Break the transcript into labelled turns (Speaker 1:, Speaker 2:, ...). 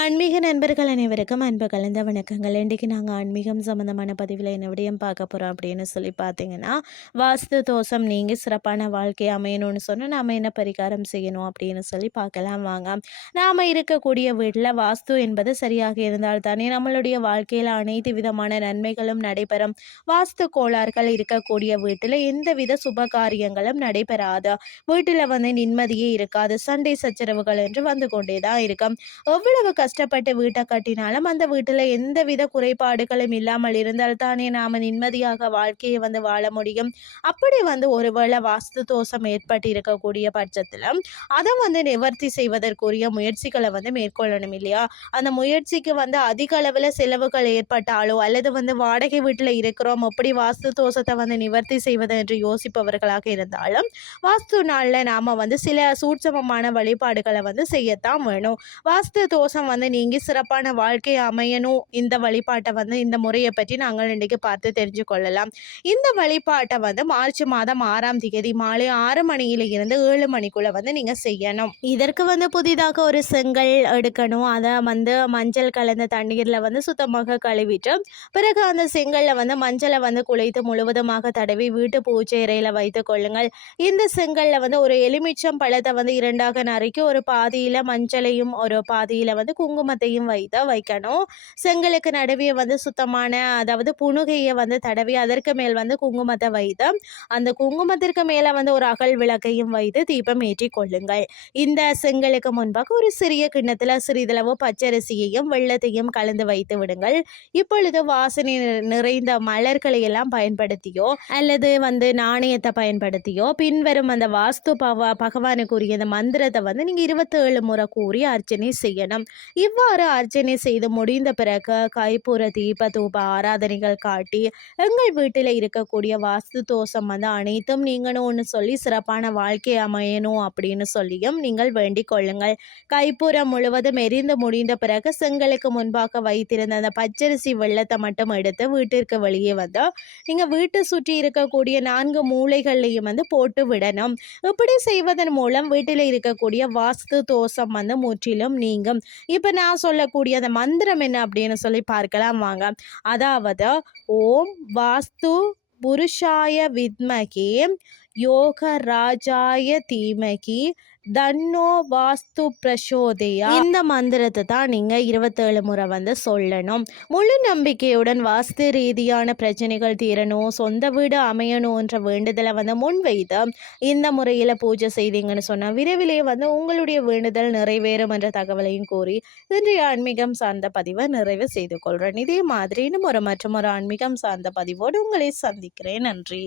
Speaker 1: ஆன்மீக நண்பர்கள் அனைவருக்கும் அன்பு கலந்த வணக்கங்கள். இன்றைக்கி நாங்கள் ஆன்மீகம் சம்மந்தமான பதிவில் என்ன விடயம் பார்க்க போகிறோம் அப்படின்னு சொல்லி பார்த்தீங்கன்னா வாஸ்து தோஷம் நீங்கள் சிறப்பான வாழ்க்கை அமையணும்னு சொன்னால் நாம் என்ன பரிகாரம் செய்யணும் அப்படின்னு சொல்லி பார்க்கலாம் வாங்க. நாம் இருக்கக்கூடிய வீட்டில் வாஸ்து என்பது சரியாக இருந்தால் தானே நம்மளுடைய வாழ்க்கையில் அனைத்து விதமான நன்மைகளும் நடைபெறும். வாஸ்து கோளாறுகள் இருக்கக்கூடிய வீட்டில் எந்தவித சுப காரியங்களும் நடைபெறாது. வீட்டில் வந்து நிம்மதியே இருக்காது. சண்டை சச்சரவுகள் என்று வந்து கொண்டே தான் இருக்கும். எவ்வளவு கஷ்டப்பட்டு வீட்டை கட்டினாலும் அந்த வீட்டில் எந்தவித குறைபாடுகளும் இல்லாமல் இருந்தால் தானே நாம் நிம்மதியாக வாழ்க்கையை வந்து வாழ முடியும். அப்படி வந்து ஒருவேளை வாஸ்து தோஷம் ஏற்பட்டு இருக்கக்கூடிய பட்சத்தில் அதை வந்து நிவர்த்தி செய்வதற்குரிய முயற்சிகளை வந்து மேற்கொள்ளணும் இல்லையா? அந்த முயற்சிக்கு வந்து அதிக அளவில் செலவுகள் ஏற்பட்டாலோ அல்லது வந்து வாடகை வீட்டில் இருக்கிறோம் அப்படி வாஸ்து தோஷத்தை வந்து நிவர்த்தி செய்வது என்று யோசிப்பவர்களாக இருந்தாலும் வாஸ்து நாளில் நாம் வந்து சில சூட்சமமான வழிபாடுகளை வந்து செய்யத்தான் வேணும். வாஸ்து தோஷம் வந்து நீங்கள் சிறப்பான வாழ்க்கை அமையணும். இந்த வழிபாட்டை வந்து இந்த முறையை பற்றி நாங்கள் இன்றைக்கி பார்த்து தெரிஞ்சு கொள்ளலாம். இந்த வழிபாட்டை வந்து மார்ச் மாதம் ஆறாம் தேதி மாலை ஆறு மணியில இருந்து ஏழு மணிக்குள்ளே வந்து நீங்கள் செய்யணும். இதற்கு வந்து புதிதாக ஒரு செங்கல் எடுக்கணும். அதை வந்து மஞ்சள் கலந்த தண்ணீரில் வந்து சுத்தமாக கழுவிட்டு பிறகு அந்த செங்கல்ல வந்து மஞ்சளை வந்து குழைத்து முழுவதுமாக தடவி வீட்டு பூஜை அறையில் வைத்து கொள்ளுங்கள். இந்த செங்கல்ல வந்து ஒரு எலுமிச்சம் பழத்தை வந்து இரண்டாக நறுக்கி ஒரு பாதியில் மஞ்சளையும் ஒரு பாதியில் வந்து குங்குமத்தையும் வைத்து வைக்கணும். செங்கலுக்கு நடுவே வந்து சுத்தமான அதாவது புணுகையை வந்து தடவி அதற்கு மேல் வந்து குங்குமத்தை வைத்து அந்த குங்குமத்திற்கு மேலே வந்து ஒரு அகல் விளக்கையும் வைத்து தீபம் ஏற்றி கொள்ளுங்கள். இந்த செங்கலுக்கு முன்பாக ஒரு சிறிய கிண்ணத்தில் சிறிதளவு பச்சரிசியையும் வெள்ளத்தையும் கலந்து வைத்து விடுங்கள். இப்பொழுது வாசனை நிறைந்த மலர்களை எல்லாம் பயன்படுத்தியோ அல்லது வந்து நாணயத்தை பயன்படுத்தியோ பின்வரும் அந்த வாஸ்து பவ பகவானுக்குரிய அந்த மந்திரத்தை வந்து நீங்கள் இருபத்தேழு முறை கூறி அர்ச்சனை செய்யணும். இவ்வாறு அர்ச்சனை செய்து முடிந்த பிறகு கைப்புற தீப தூப ஆராதனைகள் காட்டி எங்கள் வீட்டில் இருக்கக்கூடிய வாஸ்து தோஷம் வந்து அனைத்தும் நீங்களும் ஒன்று சொல்லி சிறப்பான வாழ்க்கை அமையணும் அப்படின்னு சொல்லியும் நீங்கள் வேண்டிக் கொள்ளுங்கள். கைப்புறம் முழுவதும் எரிந்து முடிந்த பிறகு செங்கலுக்கு முன்பாக வைத்திருந்த அந்த பச்சரிசி வெள்ளத்தை மட்டும் எடுத்து வீட்டிற்கு வெளியே வந்து நீங்கள் வீட்டை சுற்றி இருக்கக்கூடிய நான்கு மூளைகள்லையும் வந்து போட்டு விடணும். இப்படி செய்வதன் மூலம் வீட்டில் இருக்கக்கூடிய வாஸ்து தோஷம் வந்து முற்றிலும் நீங்கும். இப்போ நான் சொல்லக்கூடிய அந்த மந்திரம் என்ன அப்படின்னு சொல்லி பார்க்கலாம் வாங்க. அதாவது ஓம் வாஸ்து புருஷாய வித்மகி யோக ராஜாய தீமகி தன்னோ வாஸ்து பிரசோதையா? இந்த மந்திரத்தை தான் நீங்கள் இருபத்தேழு முறை வந்து சொல்லணும். முழு நம்பிக்கையுடன் வாஸ்து ரீதியான பிரச்சனைகள் தீரணும் சொந்த வீடு அமையணுன்ற வேண்டுதலை வந்து முன்வைத்து இந்த முறையில் பூஜை செய்தீங்கன்னு சொன்னால் விரைவிலேயே வந்து உங்களுடைய வேண்டுதல் நிறைவேறும் என்ற தகவலையும் கூறி இன்றைய ஆன்மீகம் சார்ந்த பதிவை நிறைவு செய்து கொள்கிறேன் இதே மாதிரி இன்னும் ஒரு மற்றும் ஒரு ஆன்மீகம் சார்ந்த பதிவோடு உங்களை சந்திக்கிறேன். நன்றி.